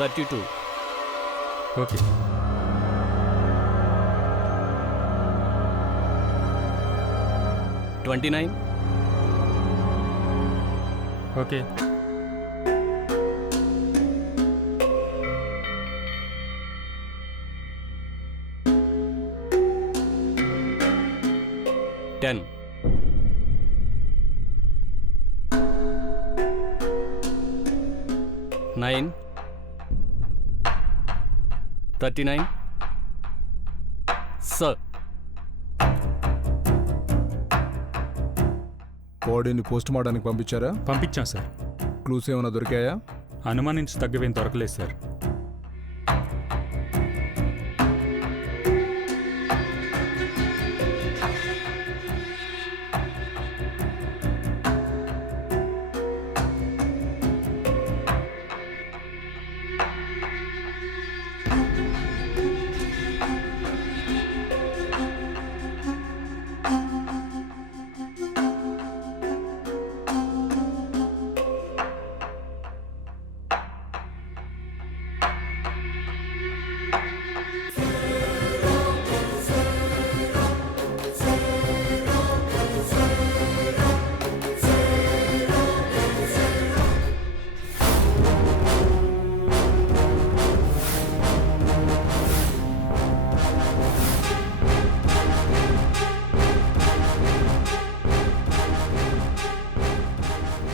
32. Okay. 29. Okay. 10. 9. 39. Sir. బాడీని post మార్టానికి పంపించారా? పంపించాం సార్. క్లూస్ ఏమైనా దొరికాయా? అనుమానించి తగ్గవేం దొరకలేదు సార్.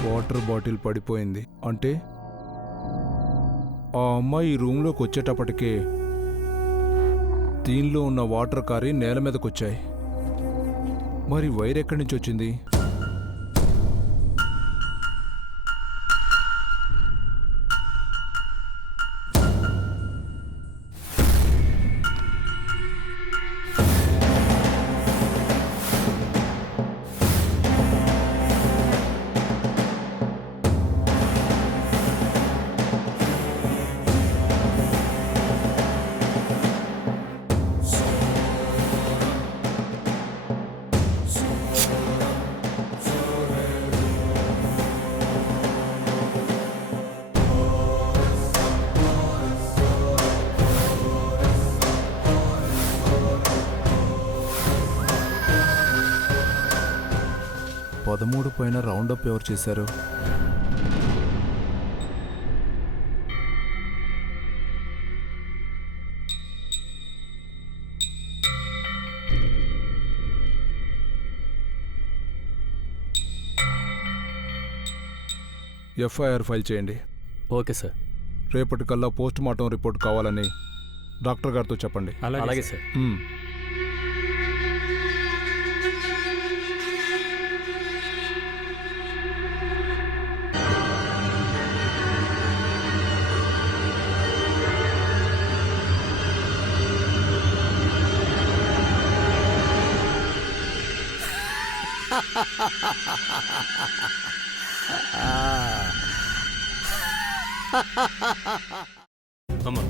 వాటర్ బాటిల్ పడిపోయింది అంటే ఆ అమ్మాయి ఈ రూమ్లోకి వచ్చేటప్పటికే దీనిలో ఉన్న వాటర్ కారి నేల మీదకి వచ్చాయి. మరి వైర్ ఎక్కడి నుంచి వచ్చింది? పైన రౌండప్ ఎవరు చేశారు? ఎఫ్ఐఆర్ ఫైల్ చేయండి. Okay sir. రేపటికల్లా పోస్ట్ మార్టం రిపోర్ట్ కావాలని డాక్టర్ గారితో చెప్పండి. అలాగే సార్. అమ్మా,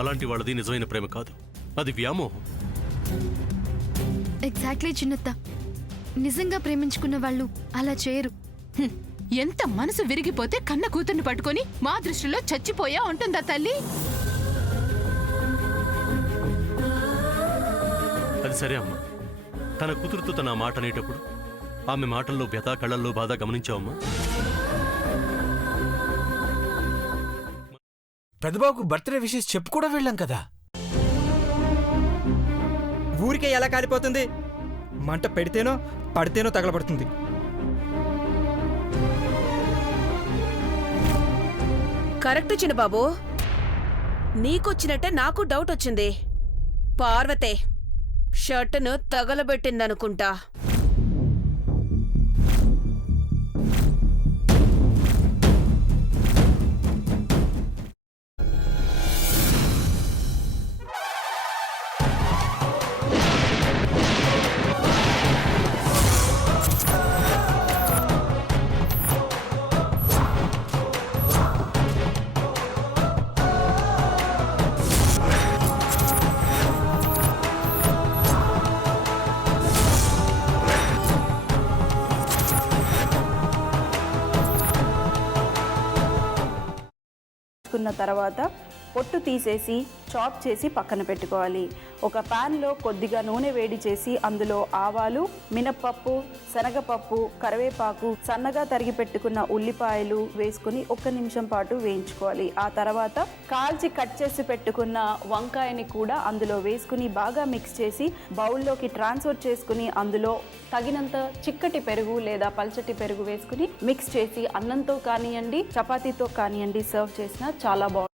అలాంటి వాళ్ళది నిజమైన ప్రేమ కాదు, అది వ్యామోహం. ఎగ్జాక్ట్లీ చిన్నత్త, నిజంగా ప్రేమించుకున్న వాళ్ళు అలా చేయరు. ఎంత మనసు విరిగిపోతే కన్న కూతుర్ని పట్టుకొని మా దృష్టిలో చచ్చిపోయా ఉంటుందా తల్లి? అది సరే అమ్మా, తన కూతురుతో తన మాట అనేటప్పుడు ఆమె మాటల్లో వ్యథ, కళ్ళల్లో బాధ గమనించావమ్మా? పెద్దబాబుకు బర్త్డే విషెస్ చెప్పు కూడా వెళ్ళాం కదా. ఊరికే ఎలా కాలిపోతుంది? మంట పెడితేనో పడితేనో తగలబడుతుంది. కరెక్ట్ చిన్నబాబు, నీకొచ్చినట్టే నాకు డౌట్ వచ్చింది. పార్వతే షర్టును తగలబెట్టిందనుకుంటా. కాల్చుకున్న తర్వాత పొట్టు తీసేసి చాప్ చేసి పక్కన పెట్టుకోవాలి. ఒక ప్యాన్లో కొద్దిగా నూనె వేడి చేసి అందులో ఆవాలు, మినప్పప్పు, శనగపప్పు, కరివేపాకు, సన్నగా తరిగి పెట్టుకున్న ఉల్లిపాయలు వేసుకుని 1 నిమిషం పాటు వేయించుకోవాలి. ఆ తర్వాత కాల్చి కట్ చేసి పెట్టుకున్న వంకాయని కూడా అందులో వేసుకుని బాగా మిక్స్ చేసి బౌల్లోకి ట్రాన్స్ఫర్ చేసుకుని అందులో తగినంత చిక్కటి పెరుగు లేదా పల్చటి పెరుగు వేసుకుని మిక్స్ చేసి అన్నంతో కానివ్వండి, చపాతీతో కానివ్వండి సర్వ్ చేసినా చాలా బాగుంటుంది.